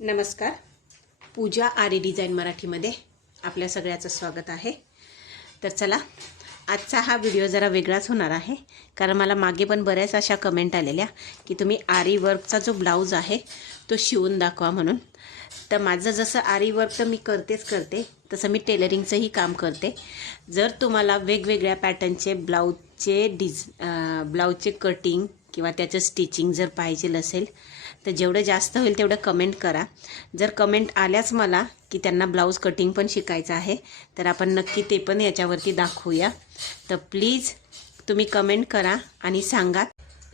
नमस्कार. पूजा आरी डिझाइन मराठीमध्ये आपल्या सगळ्याचं स्वागत आहे. तर चला, आजचा हा व्हिडिओ जरा वेगळाच होणार आहे, कारण मला मागे पण बऱ्याच अशा कमेंट आलेल्या की तुम्ही आरी वर्कचा जो ब्लाऊज आहे तो शिवून दाखवा म्हणून. तर माझं जसं आरी वर्क तर मी करते तसं मी टेलरिंगचंही काम करते. जर तुम्हाला वेगवेगळ्या पॅटर्नचे ब्लाऊजचे कटिंग किंवा त्याचं स्टिचिंग जर पाहिजे असेल तर जेवढं जास्त होईल तेवढं कमेंट करा. जर कमेंट आल्याच मला की त्यांना ब्लाऊज कटिंग पण शिकायचं आहे तर आपण नक्की ते पण याच्यावरती दाखवूया. तर प्लीज तुम्ही कमेंट करा आणि सांगा.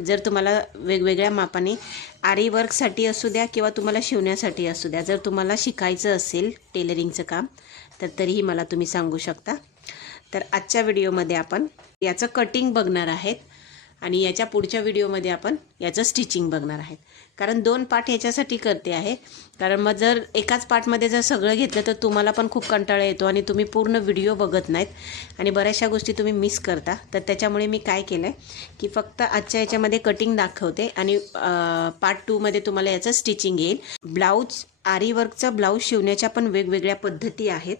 जर तुम्हाला वेगवेगळ्या मापाने आरी वर्कसाठी असू द्या किंवा तुम्हाला शिवण्यासाठी असू द्या, जर तुम्हाला शिकायचं असेल टेलरिंगचं काम तर तरीही मला तुम्ही सांगू शकता. तर आजच्या व्हिडिओमध्ये आपण याचं कटिंग बघणार आहेत आणि याच्या पुढच्या व्हिडिओमध्ये आपण याचं स्टिचिंग बघणार आहेत. कारण 2 पार्ट याच्यासाठी करते आहे, कारण मग जर एकाच पार्टमध्ये जर सगळं घेतलं तर तुम्हाला पण खूप कंटाळा येतो आणि तुम्ही पूर्ण व्हिडिओ बघत नाहीत आणि बऱ्याचशा गोष्टी तुम्ही मिस करता. तर त्याच्यामुळे मी काय केलं आहे की फक्त आजच्या याच्यामध्ये कटिंग दाखवते आणि पार्ट 2 मध्ये तुम्हाला याचं स्टिचिंग येईल. ब्लाऊज आरी वर्कचा ब्लाऊज शिवण्याच्या पण वेगवेगळ्या पद्धती आहेत.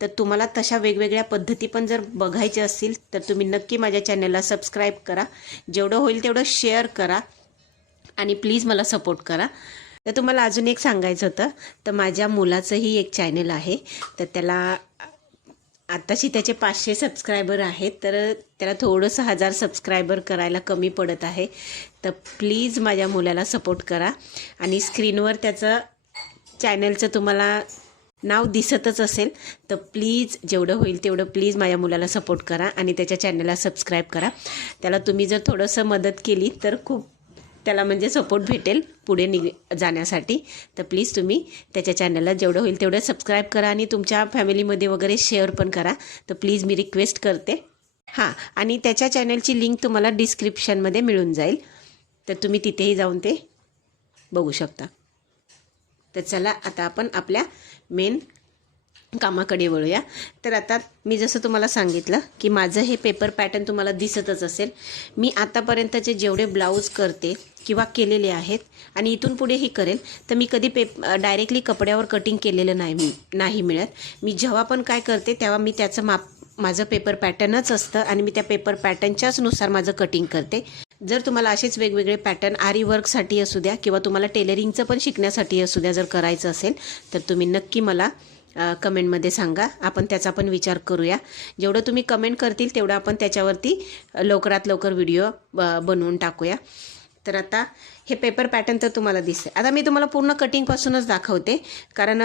तर तुम्हाला तशा वेगवेगळ्या पद्धती पण जर बघायच्या असतील तर तुम्ही नक्की माझ्या चॅनलला सबस्क्राईब करा, जेवढं होईल तेवढं शेअर करा आणि प्लीज मला सपोर्ट करा. तर तुम्हाला अजून एक सांगायचं होतं, तर माझ्या मुलाचंही एक चॅनल आहे. तर त्याला आत्ताशी त्याचे 500 सबस्क्रायबर आहेत, तर त्याला थोडंसं 1000 सबस्क्रायबर करायला कमी पडत आहे. तर प्लीज माझ्या मुलाला सपोर्ट करा आणि स्क्रीनवर त्याचं चॅनलचं तुम्हाला नाव दिसतच असेल. तर प्लीज जेवढं होईल तेवढं प्लीज माझ्या मुलाला सपोर्ट करा आणि त्याच्या चॅनलला सबस्क्राईब करा. त्याला तुम्ही जर थोडंसं मदत केली तर खूप त्याला म्हणजे सपोर्ट भेटेल पुढे जाण्यासाठी. तर प्लीज तुम्ही त्याच्या चॅनलला जेवढं होईल तेवढं सबस्क्राईब करा आणि तुमच्या फॅमिलीमध्ये वगैरे शेअर पण करा. तर प्लीज मी रिक्वेस्ट करते. हां, आणि त्याच्या चॅनलची लिंक तुम्हाला डिस्क्रिप्शनमध्ये मिळून जाईल, तर तुम्ही तिथेही जाऊन ते बघू शकता. तर चला, आता आपण आपल्या मेन कामाकडे वळूया. तर आता मी जसं तुम्हाला सांगितलं की माझं हे पेपर पॅटर्न तुम्हाला दिसतच असेल. मी आतापर्यंतचे जेवढे ब्लाऊज करते किंवा केलेले आहेत आणि इथून पुढेही करेल, तर मी कधी डायरेक्टली कपड्यावर कटिंग केलेलं नाही मिळत. मी जेव्हा पण काय करते तेव्हा मी त्याचं माझं पेपर पॅटर्नच असतं आणि मी त्या पेपर पॅटर्नच्याच नुसार माझं कटिंग करते. जर तुम्हाला असेच वेगवेगळे पॅटर्न आरी वर्कसाठी असू द्या किंवा तुम्हाला टेलरिंगचं पण शिकण्यासाठी असू द्या जर करायचं असेल तर तुम्ही नक्की मला कमेंटमध्ये सांगा. आपण त्याचा पण विचार करूया. जेवढं तुम्ही कमेंट करतील तेवढं आपण त्याच्यावरती लवकरात लवकर व्हिडिओ बनवून टाकूया. तर आता हे पेपर पॅटर्न तर तुम्हाला दिसते. आता मी तुम्हाला पूर्ण कटिंगपासूनच दाखवते, कारण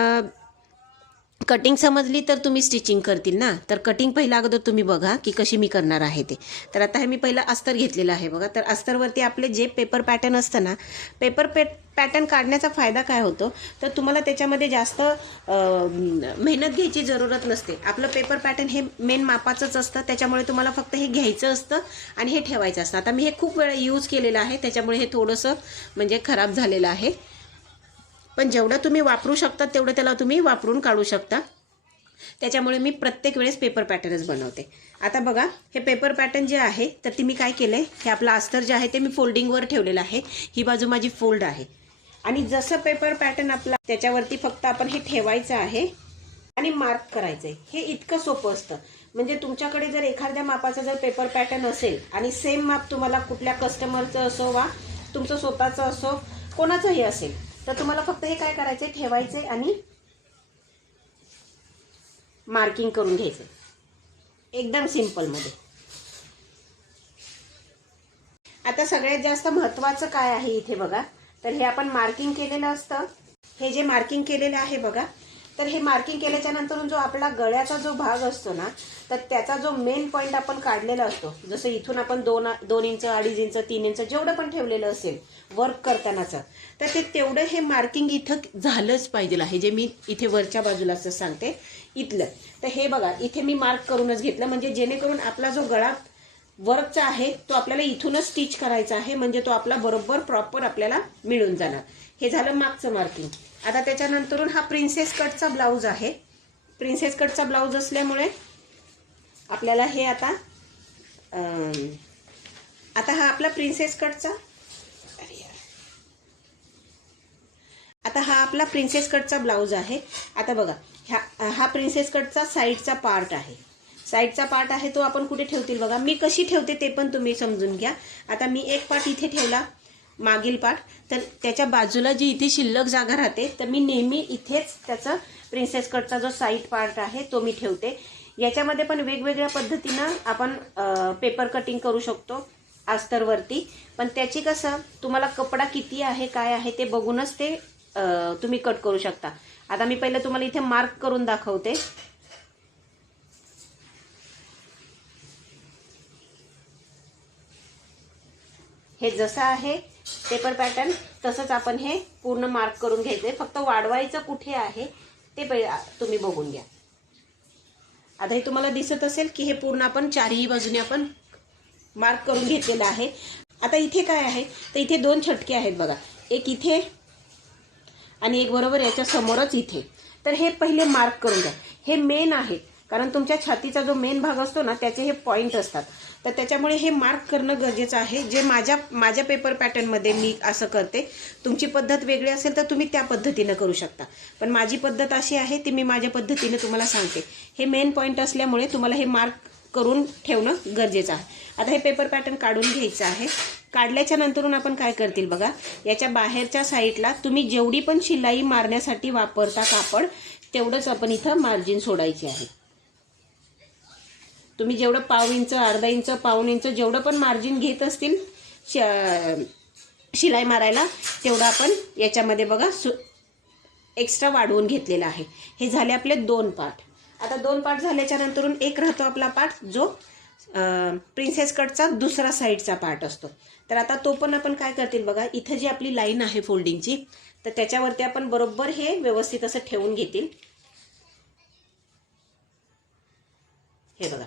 कटिंग समजली तर तुम्ही स्टिचिंग करतील ना. तर कटिंग पहिला अगोदर तुम्ही बघा की कशी मी करणार आहे ते. तर आता हे मी पहिलं अस्तर घेतलेलं आहे बघा. तर अस्तरवरती आपले जे पेपर पॅटर्न असतं ना, पेपर पॅटर्न काढण्याचा फायदा काय होतो, तर तुम्हाला त्याच्यामध्ये जास्त मेहनत घ्यायची जरूरत नसते. आपलं पेपर पॅटर्न हे मेन मापाचंच असतं, त्याच्यामुळे तुम्हाला फक्त हे घ्यायचं असतं आणि हे ठेवायचं असतं. आता मी हे खूप वेळा यूज केलेलं आहे, त्याच्यामुळे हे थोडंसं म्हणजे खराब झालेलं आहे. पण जेवढं तुम्ही वापरू शकता तेवढं त्याला तुम्ही वापरून काढू शकता. त्याच्यामुळे मी प्रत्येक वेळेस पेपर पॅटर्नच बनवते. आता बघा, हे पेपर पॅटर्न जे आहे तर ती मी काय केलं आहे, हे आपलं अस्तर जे आहे ते मी फोल्डिंगवर ठेवलेलं आहे. ही बाजू माझी फोल्ड आहे आणि जसं पेपर पॅटर्न आपला त्याच्यावरती फक्त आपण हे ठेवायचं आहे आणि मार्क करायचं आहे. हे इतकं सोपं असतं. म्हणजे तुमच्याकडे जर एखाद्या मापाचा जर पेपर पॅटर्न असेल आणि सेम माप तुम्हाला कुठल्या कस्टमरचं असो वा तुमचं स्वतःचं असो, कोणाचंही असेल, तर तुम्हाला फक्त हे काय करायचं, ठेवायचे आणि मार्किंग करून घ्यायचं एकदम सिंपलमध्ये. आता सगळ्यात जास्त महत्त्वाचं काय आहे इथे बघा, तर हे आपण मार्किंग केलेलं असतं. हे जे मार्किंग केलेलं आहे बघा, तर हे मार्किंग केल्याच्या नंतर जो आपला गळ्याचा जो भाग असतो ना, तर त्याचा जो मेन पॉईंट आपण काढलेला असतो, जसं इथून आपण 2 इंच 2.5 इंच 3 इंच जेवढं पण ठेवलेलं असेल वर्क करतानाचं, तर ते तेवढं हे मार्किंग इथं झालंच पाहिजे आहे. जे मी इथे वरच्या बाजूला असं सांगते इथलं, तर हे बघा इथे मी मार्क करूनच घेतलं, म्हणजे जेणेकरून आपला जो गळा वर्कचा आहे तो आपल्याला इथूनच स्टिच करायचा आहे, म्हणजे तो आपला बरोबर प्रॉपर आपल्याला मिळून जाणार. हे झालं मागचं मार्किंग. आता त्याच्यानंतरून हा प्रिन्सेस कटचा ब्लाऊज आहे. प्रिन्सेस कटचा ब्लाऊज असल्यामुळे आपल्याला हे आता हा आपला प्रिन्सेस कटचा आता हा आपला प्रिन्सेस कटचा ब्लाऊज आहे. आता बघा, हा प्रिन्सेस कटचा साईडचा पार्ट आहे. साईडचा पार्ट आहे तो आपण कुठे ठेवतील बघा. मी कशी ठेवते ते पण तुम्ही समजून घ्या. आता मी एक पार्ट इथे ठेवला, मागील पार्ट, तर त्याच्या बाजूला जी इथे शिल्लक जागा राहते तर मी नेहमी इथेच त्याचा प्रिन्सेस कटचा जो साईड पार्ट आहे तो मी ठेवते. याच्यामध्ये पण वेगवेगळ्या पद्धतीनं आपण पेपर कटिंग करू शकतो अस्तरवरती. पण त्याची कसं तुम्हाला कपडा किती आहे काय आहे ते बघूनच ते तुम्ही कट करू शकता. आता मी पहिलं तुम्हाला इथे मार्क करून दाखवते. हे जसं आहे पेपर पॅटर्न तसंच आपण हे पूर्ण मार्क करून घ्यायचंय. फक्त वाढवायचं कुठे आहे ते तुम्ही बघून घ्या. आता हे तुम्हाला दिसत असेल की हे पूर्ण आपण चारही बाजूने आपण मार्क करून घेतलेलं आहे. आता इथे काय आहे तर इथे 2 छटके आहेत बघा, एक इथे आणि एक बरोबर याच्या समोरच इथे. तर हे पहिले मार्क करून घ्या. हे मेन आहे, कारण तुमच्या छातीचा जो मेन भाग असतो ना त्याचे हे पॉईंट असतात. तर त्याच्यामुळे हे मार्क करणं गरजेचं आहे. जे माझ्या पेपर पॅटर्नमध्ये मी असं करते. तुमची पद्धत वेगळी असेल तर तुम्ही त्या पद्धतीनं करू शकता, पण माझी पद्धत अशी आहे ती मी माझ्या पद्धतीने तुम्हाला सांगते. हे मेन पॉईंट असल्यामुळे तुम्हाला हे मार्क करून ठेवणं गरजेचं आहे. आता हे पेपर पॅटर्न काढून घ्यायचं आहे. काढल्याच्या नंतरून आपण काय करतील बघा, याच्या बाहेरच्या साईडला तुम्ही जेवढी पण शिलाई मारण्यासाठी वापरता कापड तेवढंच आपण इथं मार्जिन सोडायचे आहे. तुम्ही जेवढं पाव इंच, अर्धा इंच, पाऊण इंच जेवढं पण मार्जिन घेत असतील शिलाई मारायला तेवढं आपण याच्यामध्ये बघा एक्स्ट्रा वाढवून घेतलेला आहे. हे झाले आपले 2 पार्ट. आता 2 पार्ट झाल्याच्या नंतरून एक राहतो आपला पार्ट जो प्रिन्सेस कटचा दुसरा साईडचा पार्ट असतो. तर आता तो पण आपण काय करतील बघा, इथं जी आपली लाईन आहे फोल्डिंगची तर त्याच्यावरती आपण बरोबर हे व्यवस्थित असं ठेवून घेतील. हे बघा,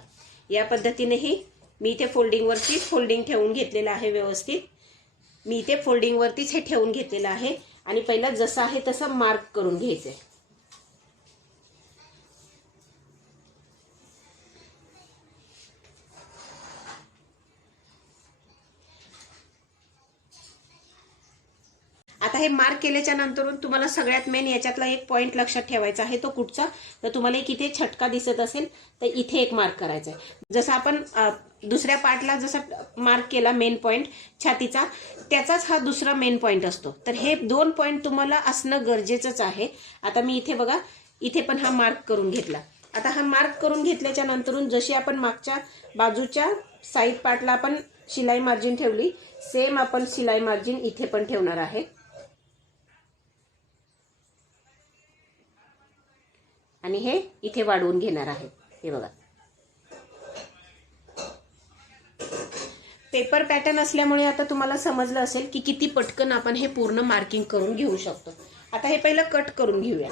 या पद्धतीनेही मी इथे फोल्डिंग ठेवून घेतलेलं आहे व्यवस्थित. मी इथे फोल्डिंगवरतीच हे ठेवून घेतलेलं आहे आणि पहिला जसं आहे तसं मार्क करून घ्यायचं आहे. आता हे मार्क केल्याच्या नंतरून तुम्हाला सगळ्यात मेन याच्यातला एक पॉईंट लक्षात ठेवायचा आहे. तो कुठचा तर तुम्हाला एक इथे छटका दिसत असेल तर इथे एक मार्क करायचा आहे. जसं आपण दुसऱ्या पार्टला जसा मार्क केला मेन पॉईंट छातीचा, त्याचाच हा दुसरा मेन पॉईंट असतो. तर हे 2 पॉईंट तुम्हाला असणं गरजेचंच आहे. आता मी इथे बघा, इथे पण हा मार्क करून घेतला. आता हा मार्क करून घेतल्याच्या नंतरून जशी आपण मागच्या बाजूच्या साईड पार्टला आपण शिलाई मार्जिन ठेवली, सेम आपण शिलाई मार्जिन इथे पण ठेवणार आहे. आणि हे इथे वाढवून घेणार आहे. हे बघा, पेपर पॅटर्न असल्यामुळे आता तुम्हाला समजलं असेल की किती पटकन आपण हे पूर्ण मार्किंग करून घेऊ शकतो. आता हे पहिलं कट करून घेऊया.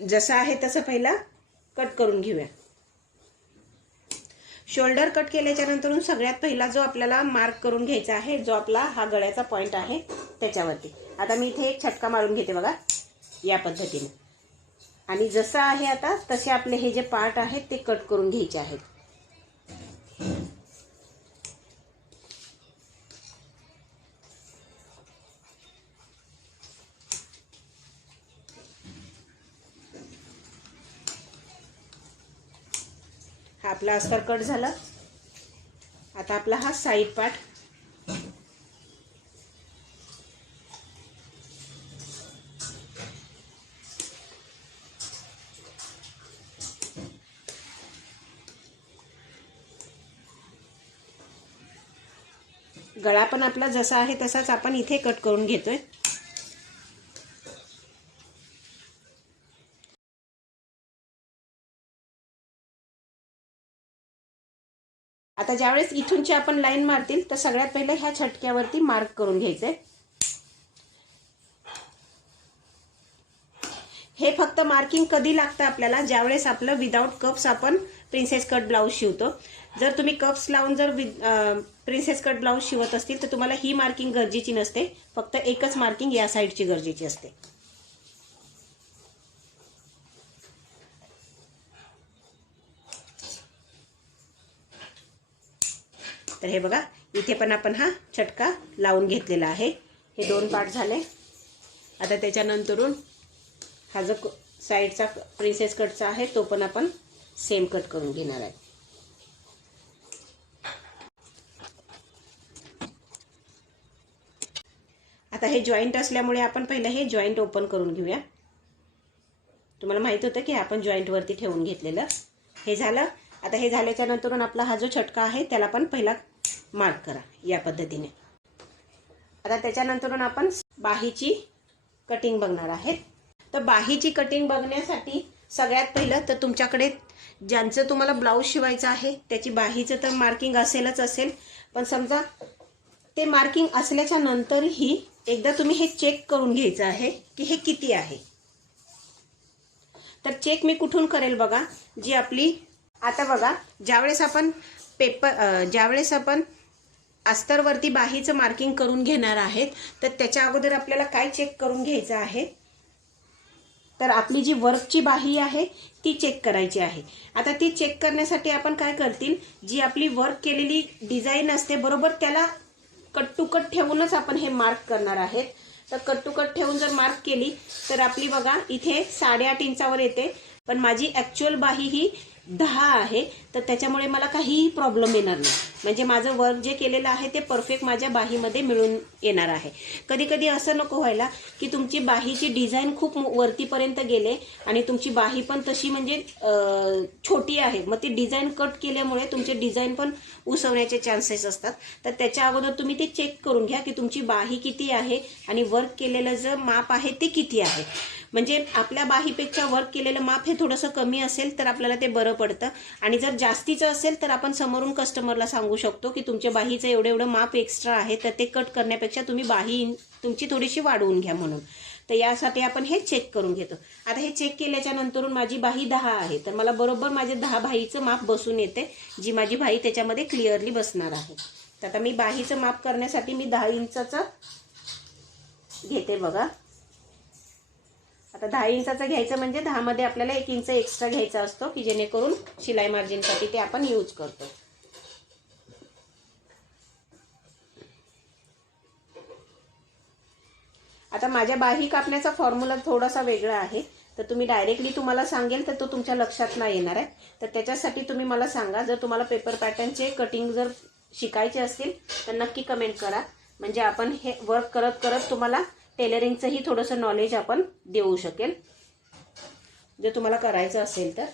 जसं आहे तसं पहिला कट करून घेऊया. शोल्डर कट केल्याच्या नंतर सगळ्यात पहिला जो आपल्याला मार्क करून घ्यायचा आहे, जो आपला हा गळ्याचा पॉईंट आहे त्याच्यावरती. आता मी इथे एक छटका मारून घेते बघा या पद्धतीने. आणि जसं आहे आता तसे आपले हे जे पार्ट आहेत ते कट करून घ्यायचे आहेत. हा आपला अस्तर कट झाला. आता आपला हा साईड पार्ट. गळा पण आपला जसा आहे तसाच आपण इथे कट करून घेतोय. आता ज्यावेळेस इथूनची आपण लाईन मारतील तर सगळ्यात पहिले ह्या छटक्यावरती मार्क करून घ्यायचंय. हे फक्त मार्किंग कधी लागतं आपल्याला, ज्यावेळेस आपलं विदाउट कप्स आपण प्रिन्सेस कट ब्लाऊज शिवतो. जर तुम्ही कप्स लावून जर प्रिन्सेस कट ब्लाऊज शिवत असतील तर तुम्हाला ही मार्किंग गरजेची नसते. फक्त एकच मार्किंग या साईडची गरजेची असते. तर हे बघा, इथे पण आपण हा छटका लावून घेतलेला आहे. हे 2 पार्ट झाले. आता त्याच्यानंतरून हा जो साईडचा प्रिन्सेस कटचा आहे तो पण आपण सेम कट करून घेणार आहे. आता हे जॉईंट असल्यामुळे आपण पहिलं हे जॉईंट ओपन करून घेऊया. तुम्हाला माहित होतं की आपण जॉईंट वरती ठेवून घेतलेलं. हे झालं. आता हे झाल्याच्या नंतरून आपला हा जो छटका आहे त्याला पण पहिला मार्क करा या पद्धतीने. आता त्याच्यानंतरून आपण बाहीची कटिंग बघणार आहे. तर बाहीची कटिंग बघण्यासाठी सगळ्यात पहिलं तर तुमच्याकडे ज्यांचं तुम्हाला ब्लाऊज शिवायचं आहे त्याची बाहीचं तर मार्किंग असेल. पण समजा ते मार्किंग असल्याच्या नंतरही एकदा तुम्ही हे चेक करून घ्यायचं आहे की हे किती आहे. तर चेक मी कुठून करेल बघा, जी आपली आता बघा ज्यावेळेस आपण अस्तरवरती बाहीचं मार्किंग करून घेणार आहेत तर त्याच्या अगोदर आपल्याला काय चेक करून घ्यायचं आहे, तर आपली जी वर्कची बाही आहे ती चेक करायची आहे. आता ती चेक करण्यासाठी आपण काय करतील, जी आपली वर्क केलेली डिझाईन असते बरोबर त्याला कट टू कट ठेवूनच आपण हे मार्क करणार आहेत. तर कट टू कट ठेवून जर मार्क केली तर आपली बघा इथे 8.5 इंचावर येते, पण माझी ॲक्च्युअल बाही ही 10 आहे. तर त्याच्यामुळे मला काहीही प्रॉब्लेम येणार नाही. म्हणजे माझं वर्क जे केलेलं आहे ते परफेक्ट माझ्या बाहीमध्ये मिळून येणार आहे. कधी कधी असं नको व्हायला की तुमची बाहीची डिझाईन खूप वरतीपर्यंत गेले आणि तुमची बाही पण तशी म्हणजे छोटी आहे, मग ती डिझाईन कट केल्यामुळे तुमचे डिझाईन पण उसवण्याचे चान्सेस असतात. तर त्याच्या अगोदर तुम्ही ते चेक करून घ्या की तुमची बाही किती आहे आणि वर्क केलेलं जे माप आहे ते किती आहे. म्हणजे आपल्या बाहीपेक्षा वर्क केलेलं माप हे थोडंसं कमी असेल तर आपल्याला ते बरं पडतं. आणि जर जास्तीचं असेल तर आपण समोरून कस्टमरला सांगू शकतो की तुमच्या बाहीचं एवढं माप एक्स्ट्रा आहे, तर ते कट करण्यापेक्षा तुम्ही बाही तुमची थोडीशी वाढवून घ्या म्हणून. तर यासाठी आपण हे चेक करून घेतो. आता हे चेक केल्याच्या नंतरून माझी बाही 10 आहे, तर मला बरोबर माझे 10 बाहीचं माप बसून येते, जी माझी बाही त्याच्यामध्ये क्लिअरली बसणार आहे. तर आता मी बाहीचं माप करण्यासाठी मी 10 इंचाचं घेते बघा. आता 10 इंचाचं घ्यायचं म्हणजे 10 मध्ये आपल्याला 1 इंच एक्स्ट्रा घ्यायचा असतो की जेणेकरून शिलाई मार्जिनसाठी ते आपण यूज करतो. आता माझ्या बाही कापण्याचा फॉर्म्युला थोडासा वेगळा आहे, तर तुम्ही डायरेक्टली तुम्हाला सांगेल तर तो तुमच्या लक्षात नाही येणार आहे. तर त्याच्यासाठी तुम्ही मला सांगा, जर तुम्हाला पेपर पॅटर्नचे कटिंग जर शिकायचे असतील तर नक्की कमेंट करा. म्हणजे आपण हे वर्क करत करत तुम्हाला टेलरिंगचंही थोडंसं नॉलेज आपण देऊ शकेल जर तुम्हाला करायचं असेल तर.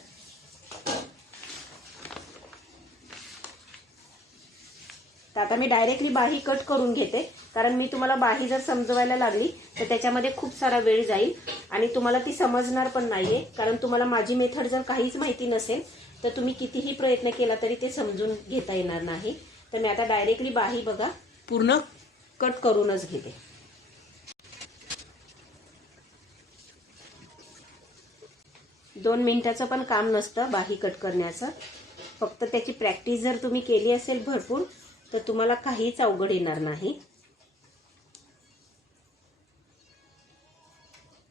आता मी डायरेक्टली बाही कट करून घेते, कारण मी तुम्हाला बाही जर समजवायला लागली तर त्याच्यामध्ये खूप सारा वेळ जाईल आणि तुम्हाला ती समजणार पण नाहीये. कारण तुम्हाला माझी मेथड जर काहीच माहिती नसेल तर तुम्ही कितीही प्रयत्न केला तरी ते समजून घेता येणार नाही. तर मी आता डायरेक्टली बाही बघा पूर्ण कट करूनच घेते. दोन मिनिटाचं पण काम नसतं बाही कट करण्याचं. फक्त त्याची प्रॅक्टिस जर तुम्ही केली असेल भरपूर तर तुम्हाला काहीच अवघड येणार नाही.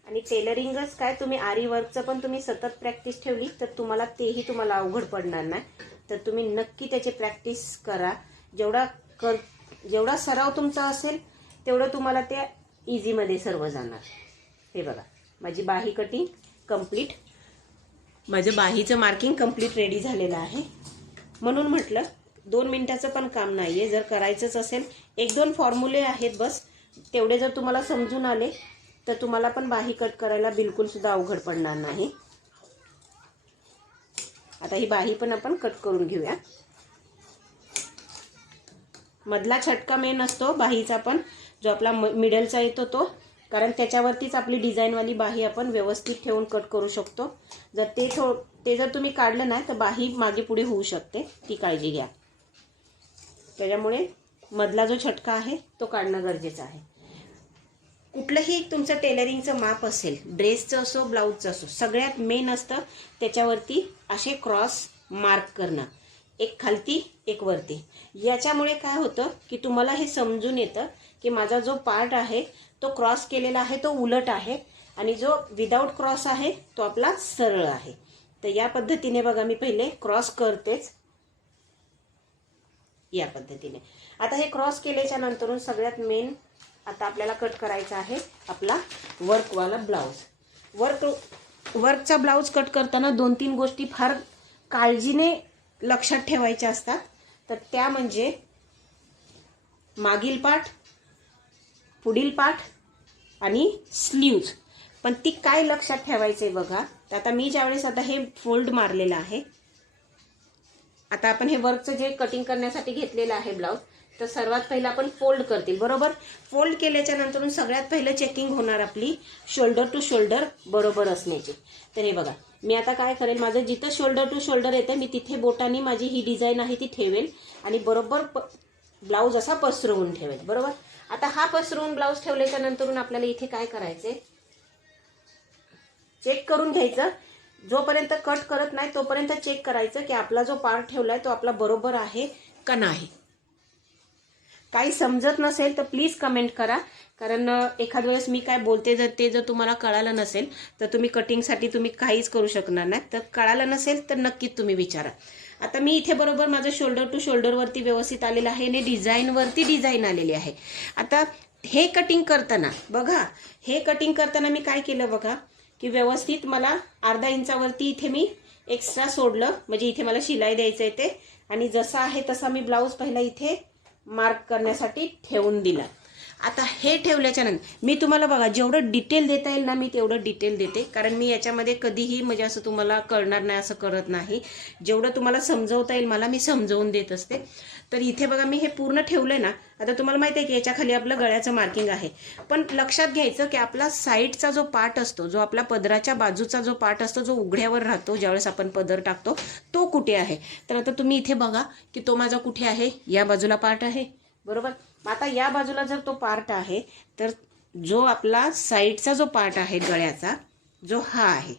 आणि टेलरिंगच काय, तुम्ही आरी वर्कचं पण तुम्ही सतत प्रॅक्टिस ठेवली तर तुम्हाला तुम्हाला अवघड पडणार नाही. तर तुम्ही नक्की त्याची प्रॅक्टिस करा. जेवढा सराव तुमचा असेल तेवढं तुम्हाला ते इझीमध्ये सर्व जाणार. हे बघा माझी बाही कटिंग कंप्लीट, माझं बाहीचं मार्किंग कंप्लीट रेडी झालेलं आहे. म्हणून म्हटलं 2 मिनिटाचं पण काम नाही आहे. जर करायचंच असेल 1-2 फॉर्म्युले आहेत बस, तेवढे जर तुम्हाला समजून आले तर तुम्हाला पण बाही कट करायला बिलकुल सुद्धा अवघड पडणार नाही. आता ही बाही पण आपण कट करून घेऊया. मधला छटका मेन असतो बाहीचा पण, जो आपला मिडलचा येतो तो, कारण त्याच्यावरतीच आपली डिझाईनवाली बाही आपण व्यवस्थित ठेवून कट करू शकतो. जर ते जर तुम्ही काढलं नाही तर बाही मागे पुढे होऊ शकते, ती काळजी घ्या. त्याच्यामुळे मधला जो छटका आहे तो काढणं गरजेचं आहे. कुठलंही तुमचं टेलरिंगचं माप असेल, ड्रेसचं असो ब्लाऊजचं असो, सगळ्यात मेन असतं त्याच्यावरती असे क्रॉस मार्क करणं, एक खालती एक वरती. याच्यामुळे काय होतं की तुम्हाला हे समजून येतं की माझा जो पार्ट आहे तो क्रॉस केलेला आहे तो उलट आहे आणि जो विदाऊट क्रॉस आहे तो आपला सरळ आहे. तर या पद्धतीने बघा मी पहिले क्रॉस करतेच या पद्धतीने. आता हे क्रॉस केल्याच्या नंतरून सगळ्यात मेन आता आपल्याला कट करायचा आहे आपला वर्कवाला ब्लाऊज। वर्कचा ब्लाऊज कट करताना 2-3 गोष्टी फार काळजीने लक्षात ठेवायच्या असतात। तर त्या म्हणजे मागील पाठ, पुढील पाठ आणि स्लीव्ज। पण ती काय लक्षात ठेवायचंय बघा। तर आता मी ज्यावेळेस आता हे फोल्ड मारलेलं आहे, आता आपण हे वर्कचं जे कटिंग करण्यासाठी घेतलेलं आहे ब्लाऊज, तर सर्वात पहिला आपण फोल्ड करतील बरोबर। फोल्ड केल्याच्या नंतर सगळ्यात पहिलं चेकिंग होणार आपली शोल्डर टू शोल्डर बरोबर असण्याची। तर हे बघा, मी आता काय करेल, माझं जिथं शोल्डर टू शोल्डर येते मी तिथे बोटांनी माझी ही डिझाईन आहे ती ठेवेल आणि बरोबर ब्लाऊज असा पसरवून ठेवेल बरोबर। आता हा पसरवून ब्लाऊज ठेवल्याच्या नंतर आपल्याला इथे काय करायचंय, चेक करून घ्यायचं। जोपर्यंत कट करत नाही तोपर्यंत चेक करायचं की आपला जो पार्ट ठेवलाय तो आपला बरोबर आहे का नाही। काही समजत नसेल तर प्लीज कमेंट करा, कारण एखाद वेळेस मी काय बोलते जर तुम्हाला कळालं नसेल तर तुम्ही कटिंगसाठी तुम्ही काहीच करू शकणार नाही। तर कळालं नसेल तर नक्कीच तुम्ही विचारा। आता मी इथे बरोबर माझं शोल्डर टू शोल्डरवरती व्यवस्थित आलेलं आहे आणि डिझाईनवरती डिझाईन आलेली आहे। आता हे कटिंग करताना बघा, हे कटिंग करताना मी काय केलं बघा, की व्यवस्थित मला अर्धा इंचावरती इथे मी एक्स्ट्रा सोडलं, म्हणजे इथे मला शिलाई द्यायचं आहे ते, आणि जसा आहे तसा मी ब्लाऊज पहिला इथे मार्क करण्यासाठी ठेवून दिला। आता हे ठेवल्याच्या नंतर मी तुम्हाला बघा जेवढं डिटेल देता येईल ना मी तेवढं डिटेल देते, कारण मी याच्यामध्ये कधीही म्हणजे असं तुम्हाला कळणार नाही असं करत नाही। जेवढं तुम्हाला समजवता येईल मला मी समजवून देत असते। तर इथे बघा मी हे पूर्ण ठेवलंय ना। आता तुम्हाला माहिती आहे की याच्या खाली आपलं गळ्याचं मार्किंग आहे, पण लक्षात घ्यायचं की आपला साईडचा जो पार्ट असतो, जो आपला पदराच्या बाजूचा जो पार्ट असतो, जो उघड्यावर राहतो ज्यावेळेस आपण पदर टाकतो, तो कुठे आहे। तर आता तुम्ही इथे बघा की तो माझा कुठे आहे, या बाजूला पार्ट आहे बरोबर। आता या बाजूला जर तो पार्ट आहे तर जो आपला साईडचा जो पार्ट आहे गळ्याचा, जो हा आहे,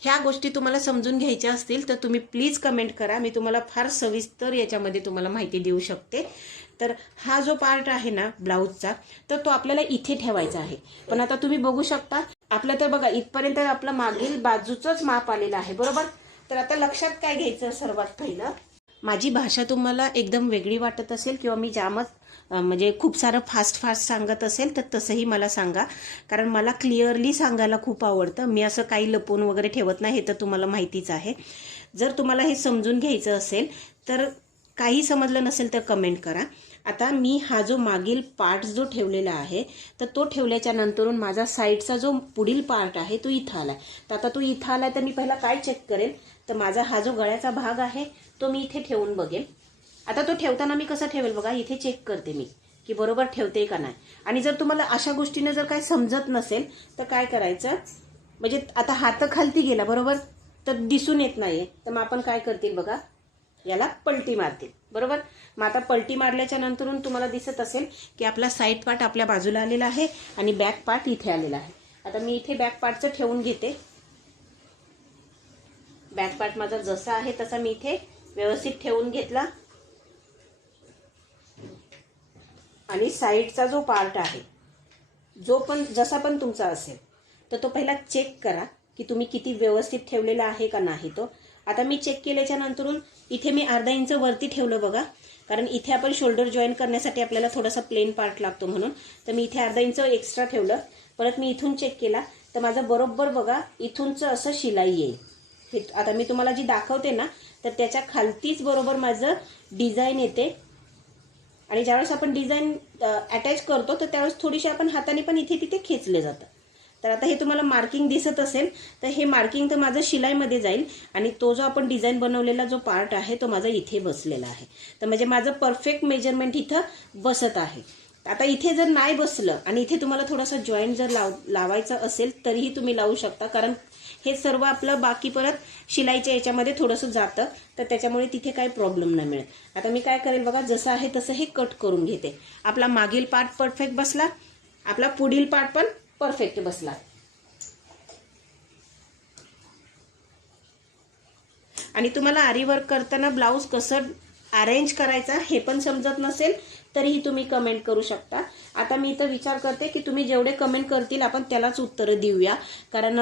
ह्या गोष्टी तुम्हाला समजून घ्यायच्या असतील तर तुम्ही प्लीज कमेंट करा, मी तुम्हाला फार सविस्तर याच्यामध्ये तुम्हाला माहिती देऊ शकते। तर हा जो पार्ट आहे ना ब्लाऊजचा, तर तो आपल्याला इथे ठेवायचा आहे। पण आता तुम्ही बघू शकता आपलं तर बघा इथपर्यंत आपलं मागील बाजूचंच माप आलेलं आहे बरोबर। तर आता लक्षात काय घ्यायचं, सर्वात पहिलं माझी भाषा तुम्हाला एकदम वेगळी वाटत असेल किंवा मी जामच म्हणजे खूप सारं फास्ट सांगत असेल तर तसंही मला सांगा, कारण मला क्लिअरली सांगायला खूप आवडतं। मी असं काही लपवून वगैरे ठेवत नाही, हे तर तुम्हाला माहितीच आहे। जर तुम्हाला हे समजून घ्यायचं असेल तर, काही समजलं नसेल तर कमेंट करा। आता मी हा जो मागील पार्ट जो ठेवलेला आहे तर तो ठेवल्याच्या नंतरून माझा साईडचा जो पुढील पार्ट आहे तो इथं आलाय। तर आता तो इथं आलाय तर मी पहिला काय चेक करेल, तर माझा हा जो गळ्याचा भाग आहे तो मी इथे ठेवून बघेल। आता तो ठेवताना मी कसं ठेवेल बघा, इथे चेक करते मी की बरोबर ठेवते का नाही। आणि जर तुम्हाला अशा गोष्टीने जर काही समजत नसेल तर काय करायचं, म्हणजे आता हात खालती गेला बरोबर तर दिसून येत नाहीये, तर मग आपण काय करतील बघा, याला पलटी मारतील बरोबर। मग आता पलटी मारल्याच्या नंतरून तुम्हाला दिसत असेल की आपला साईड पार्ट आपल्या बाजूला आलेला आहे आणि बॅक पार्ट इथे आलेला आहे। आता मी इथे बॅक पार्टचं ठेवून घेते। बॅक पार्ट माझा जसा आहे तसा मी इथे व्यवस्थित ठेवून घेतला आणि साईडचा जो पार्ट आहे जो पण जसा पण तुमचा असेल तर तो पहिला चेक करा की तुम्ही किती व्यवस्थित ठेवलेला आहे का नाही तो। आता मी चेक केल्याच्या नंतरून इथे मी अर्धा इंच वरती ठेवलं बघा, कारण इथे आपण शोल्डर जॉईन करण्यासाठी आपल्याला थोडासा प्लेन पार्ट लागतो म्हणून, तर मी इथे अर्धा इंच एक्स्ट्रा ठेवलं। परत मी इथून चेक केला तर माझा बरोबर बघा इथूनचं असं शिलाई येईल। आता मी तुम्हाला जी दाखवते ना तर त्याच्या खालतीच बरोबर माझं डिझाईन येते, आणि ज्यावेळेस आपण डिझाईन अटॅच करतो तर त्यावेळेस थोडीशी आपण हाताने पण इथे तिथे खेचले जातं। तर आता हे तुम्हाला मार्किंग दिसत असेल तर हे मार्किंग तर माझं शिलाईमध्ये जाईल आणि तो जो आपण डिझाईन बनवलेला जो पार्ट आहे तो माझा इथे बसलेला आहे। तर म्हणजे माझं परफेक्ट मेजरमेंट इथं बसत आहे। आता इथे जर नाही बसलं आणि इथे तुम्हाला थोडासा जॉईंट जर लावायचा असेल तरीही तुम्ही लावू शकता, कारण हे सर्व आपलं बाकी परत शिलाईच्या याच्यामध्ये थोडंसं जातं, तर त्याच्यामुळे तिथे काही प्रॉब्लेम नाही मिळत। आता मी काय करेल बघा, जसं आहे तसं हे कट करून घेते। आपला मागील पार्ट परफेक्ट बसला, आपला पुढील पार्ट पण परफेक्ट बसला। आणि तुम्हाला आरी वर्क करताना ब्लाऊज कसं अरेंज करायचा हे पण समजत नसेल तरीही तुम्ही कमेंट करू शकता। आता मी इथं विचार करते की तुम्ही जेवढे कमेंट करतील आपण त्यालाच उत्तरं देऊया, कारण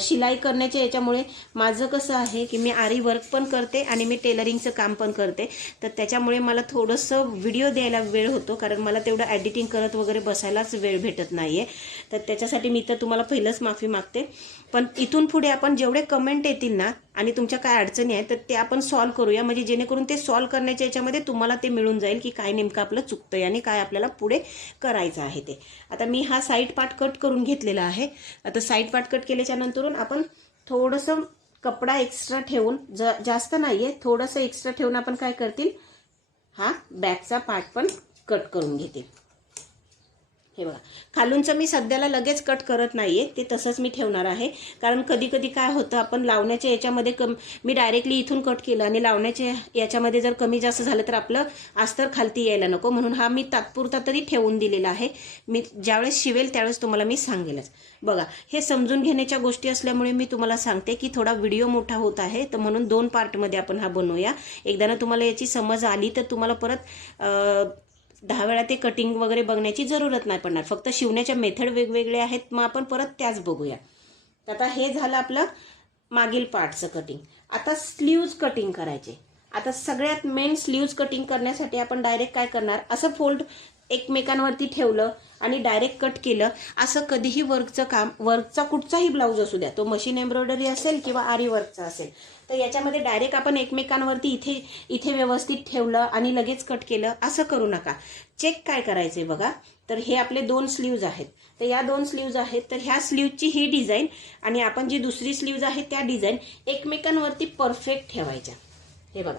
शिलाई करण्याच्या याच्यामुळे माझं कसं आहे की मी आरी वर्क पण करते आणि मी टेलरिंगचं काम पण करते, तर त्याच्यामुळे मला थोडंसं व्हिडिओ द्यायला वेळ होतो, कारण मला तेवढं एडिटिंग करत वगैरे बसायलाच वेळ भेटत नाही आहे. तर त्याच्यासाठी मी तर तुम्हाला पहिलंच माफी मागते. पण इथून पुढे आपण जेवढे कमेंट येतील ना आणि तुमच्या काय अडचणी आहेत तर ते आपण सॉल्व्ह करूया, म्हणजे जेणेकरून ते सॉल्व्ह करण्याच्या याच्यामध्ये तुम्हाला ते मिळून जाईल की काय नेमकं आपलं चुकतंय आणि काय आपल्याला पुढे करायचं आहे ते. आता मी हा साईड पार्ट कट करून घेतलेला आहे. आता साईड पार्ट कट केल्याच्या नंतरून आपण थोडंसं कपडा एक्स्ट्रा ठेवून, जास्त नाही आहे, थोडंसं एक्स्ट्रा ठेवून आपण काय करतील, हा बॅकचा पार्ट पण कट करून घेतील. हे बघा, खालूनचं मी सध्याला लगेच कट करत नाहीये, ते तसंच मी ठेवणार आहे. कारण कधी कधी काय होतं, आपण लावण्याच्या याच्यामध्ये मी डायरेक्टली इथून कट केलं आणि लावण्याच्या याच्यामध्ये जर कमी जास्त झालं तर आपलं अस्तर खालती यायला नको, म्हणून हा मी तात्पुरता तरी ठेवून दिलेला आहे. मी ज्यावेळेस शिवेल त्यावेळेस तुम्हाला मी सांगेलच. बघा, हे समजून घेण्याच्या गोष्टी असल्यामुळे मी तुम्हाला सांगते की थोडा व्हिडिओ मोठा होत आहे, तर म्हणून 2 पार्टमध्ये आपण हा बनवूया. एकदा ना तुम्हाला याची समज आली तर तुम्हाला परत 10 वेळा ते कटिंग वगैरे बघण्याची जरूरत नाही पडणार. फक्त शिवण्याच्या मेथड वेगवेगळे आहेत, मग आपण परत त्याच बघूया. आता हे झालं आपलं मागील पार्टचं कटिंग. आता स्लीव्ज कटिंग करायचे. आता सगळ्यात मेन स्लीव्ज कटिंग करण्यासाठी आपण डायरेक्ट काय करणार, असं फोल्ड एकमेकांवरती ठेवलं आणि डायरेक्ट कट केलं. असं कधीही वर्कचं काम, वर्कचा कुठचाही ब्लाऊज असू द्या, तो मशीन एम्ब्रॉयडरी असेल किंवा आरी वर्कचा असेल, तर याच्यामध्ये डायरेक्ट आपण एकमेकांवरती इथे व्यवस्थित ठेवलं आणि लगेच कट केलं असं करू नका. चेक काय करायचंय बघा. तर हे आपले 2 स्लीव्ज आहेत, तर या 2 स्लीव्ज आहेत, तर ह्या स्लीव्जची ही डिझाईन आणि आपण जी दुसरी स्लीव्ज आहे त्या डिझाईन एकमेकांवरती परफेक्ट ठेवायच्या. हे बघा,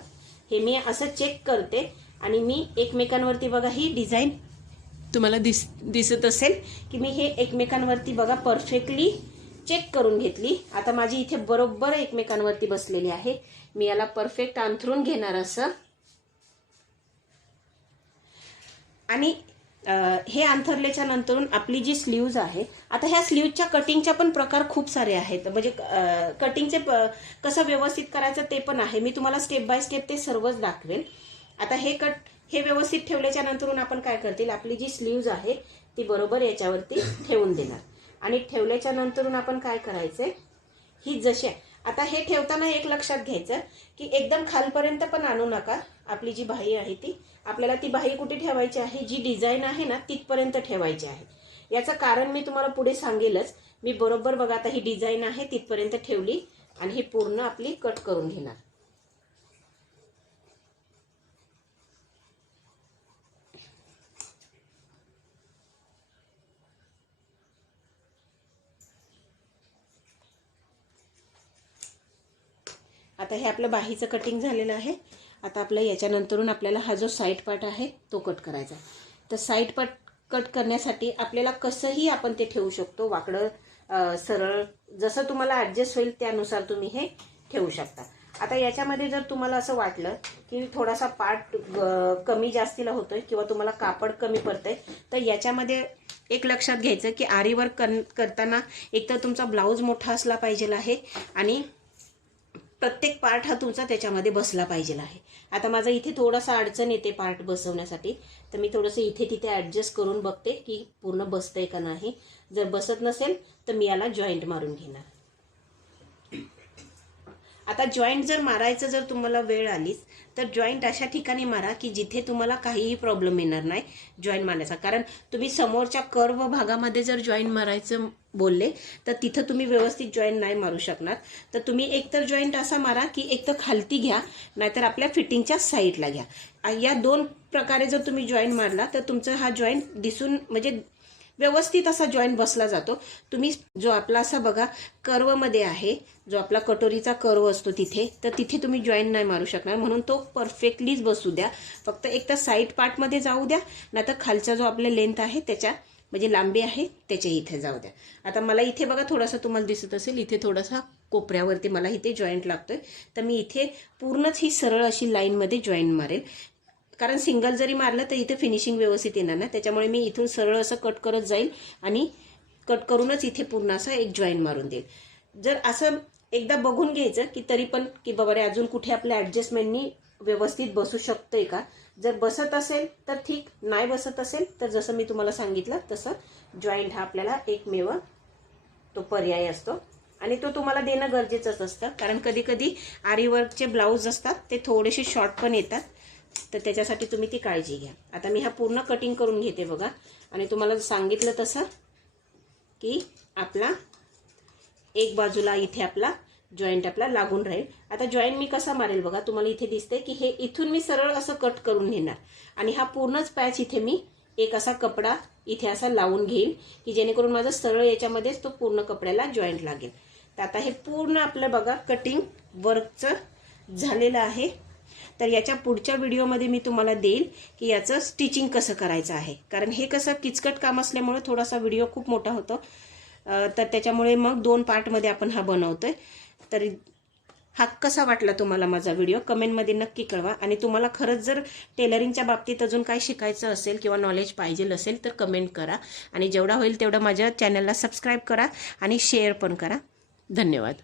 हे मी असं चेक करते आणि मी एकमेकांवरती बघा ही डिझाईन तुम्हाला दिसत असेल की मी हे एकमेकांवरती बघा परफेक्टली चेक करून घेतली. आता माझी इथे बरोबर एकमेकांवरती बसलेली आहे. मी याला परफेक्ट अंथरून घेणार असं, आणि हे अंथरल्याच्या नंतरून आपली जी स्लीव्ज आहे, आता ह्या स्लीव्जच्या कटिंगच्या पण प्रकार खूप सारे आहेत, म्हणजे कटिंगचे कसं व्यवस्थित करायचं ते पण आहे. मी तुम्हाला स्टेप बाय स्टेप ते सर्वच दाखवेल. आता हे व्यवस्थित ठेवल्याच्या नंतरून आपण काय करतील, आपली जी स्लीव्ज आहे ती बरोबर याच्यावरती ठेवून देणार आणि ठेवल्याच्या नंतरून आपण काय करायचंय, ही जशी आता हे ठेवताना एक लक्षात घ्यायचं की एकदम खालपर्यंत पण आणू नका. आपली जी बाही आहे ती आपल्याला ती बाही कुठे ठेवायची आहे, जी डिझाईन आहे ना तिथपर्यंत ठेवायची आहे. याचं कारण मी तुम्हाला पुढे सांगेलच. मी बरोबर बघा, आता ही डिझाईन आहे तिथपर्यंत ठेवली आणि ही पूर्ण आपली कट करून घेणार. आता हे आपलं बाहीचं कटिंग झालेलं आहे. आता आपलं याच्यानंतरून आपल्याला हा जो साईड पार्ट आहे तो कट करायचा. तर साईड पार्ट कट करण्यासाठी आपल्याला कसंही आपण ते ठेवू शकतो, वाकडं सरळ, जसं तुम्हाला ॲडजस्ट होईल त्यानुसार तुम्ही हे ठेवू शकता. आता याच्यामध्ये जर तुम्हाला असं वाटलं की थोडासा पार्ट कमी जास्तीला होतोय किंवा तुम्हाला कापड कमी पडतंय, तर याच्यामध्ये एक लक्षात घ्यायचं की आरी वर्क करताना एक तर तुमचा ब्लाऊज मोठा असला पाहिजे आहे आणि प्रत्येक पार्ट हा तुमचा त्याच्यामध्ये बसला पाहिजे आहे. आता माझा इथे थोडासा अडचण येते पार्ट बसवण्यासाठी, तर मी थोडंसं इथे तिथे ॲडजस्ट करून बघते की पूर्ण बसतंय का नाही. जर बसत नसेल तर मी याला जॉईंट मारून घेणार. आता जॉईंट जर मारायचं जर तुम्हाला वेळ आलीच तर जॉईंट अशा ठिकाणी मारा की जिथे तुम्हाला काहीही प्रॉब्लेम येणार नाही जॉईंट मारण्याचा. कारण तुम्ही समोरच्या कर्व भागामध्ये जर जॉईंट मारायचं बोलले तर तिथं तुम्ही व्यवस्थित जॉईंट नाही मारू शकणार. तर तुम्ही एकतर जॉईंट असा मारा की एक तर खालती घ्या, नाहीतर आपल्या फिटिंगच्या साईडला घ्या. या 2 प्रकारे जर तुम्ही जॉईंट मारला तर तुमचा हा जॉईंट दिसून म्हणजे व्यवस्थित असा जॉईंट बसला जातो. तुम्ही जो आपला असा बघा कर्वमध्ये आहे, जो आपला कटोरीचा कर्व असतो तिथे, तर तिथे तुम्ही जॉईंट नाही मारू शकणार, म्हणून तो परफेक्टलीच बसू द्या. फक्त एक तर साईड पार्टमध्ये जाऊ द्या, नाहीतर खालचा जो आपला लेंथ आहे त्याच्या म्हणजे लांबी आहे त्याच्या इथे जाऊ द्या. आता मला इथे बघा थोडासा तुम्हाला दिसत असेल, इथे थोडासा कोपऱ्यावरती मला इथे जॉईंट लागतोय, तर मी इथे पूर्णच ही सरळ अशी लाईनमध्ये जॉईंट मारेल. कारण सिंगल जरी मारलं तर इथे फिनिशिंग व्यवस्थित येणार ना, त्याच्यामुळे मी इथून सरळ असं कट करत जाईल आणि कट करूनच इथे पूर्ण असा एक जॉईंट मारून देईल. जर असं एकदा बघून घ्यायचं की तरी पण की बाबा रे अजून कुठे आपल्या ॲडजस्टमेंटनी व्यवस्थित बसू शकतंय का. जर बसत असेल तर ठीक, नाही बसत असेल तर जसं मी तुम्हाला सांगितलं तसं जॉईंट हा आपल्याला एकमेव तो पर्याय असतो आणि तो तुम्हाला देणं गरजेचंच असतं, कारण कधी कधी आरी वर्कचे ब्लाऊज असतात ते थोडेसे शॉर्ट पण येतात, तर त्याच्यासाठी तुम्ही ती काळजी घ्या. आता मी हा पूर्ण कटिंग करून घेते बघा, आणि तुम्हाला सांगितलं तसं की आपला एक बाजूला इथे आपला जॉईंट आपला लागून राहील. आता जॉईंट मी कसा मारेल बघा, तुम्हाला इथे दिसते की हे इथून मी सरळ असं कट करून घेणार, आणि हा पूर्णच पॅच इथे मी एक असा कपडा इथे असा लावून घेईल की जेणेकरून माझं सरळ याच्यामध्येच तो पूर्ण कपड्याला जॉईंट लागेल. तर आता हे पूर्ण आपलं बघा कटिंग वर्कचं झालेलं आहे. तर याच्या पुढच्या व्हिडिओमध्ये मी तुम्हाला देईल की याचं स्टिचिंग कसं करायचं आहे, कारण हे कसं किचकट काम असल्यामुळे थोडासा व्हिडिओ खूप मोठा होतो, तर त्याच्यामुळे मग 2 पार्टमध्ये आपण हा बनवतोय. तर हा कसा वाटला तुम्हाला माझा व्हिडिओ कमेंटमध्ये नक्की कळवा. आणि तुम्हाला खरंच जर टेलरिंगच्या बाबतीत अजून काही शिकायचं असेल किंवा नॉलेज पाहिजे असेल तर कमेंट करा, आणि जेवढा होईल तेवढं माझ्या चॅनलला सबस्क्राईब करा आणि शेअर पण करा. धन्यवाद.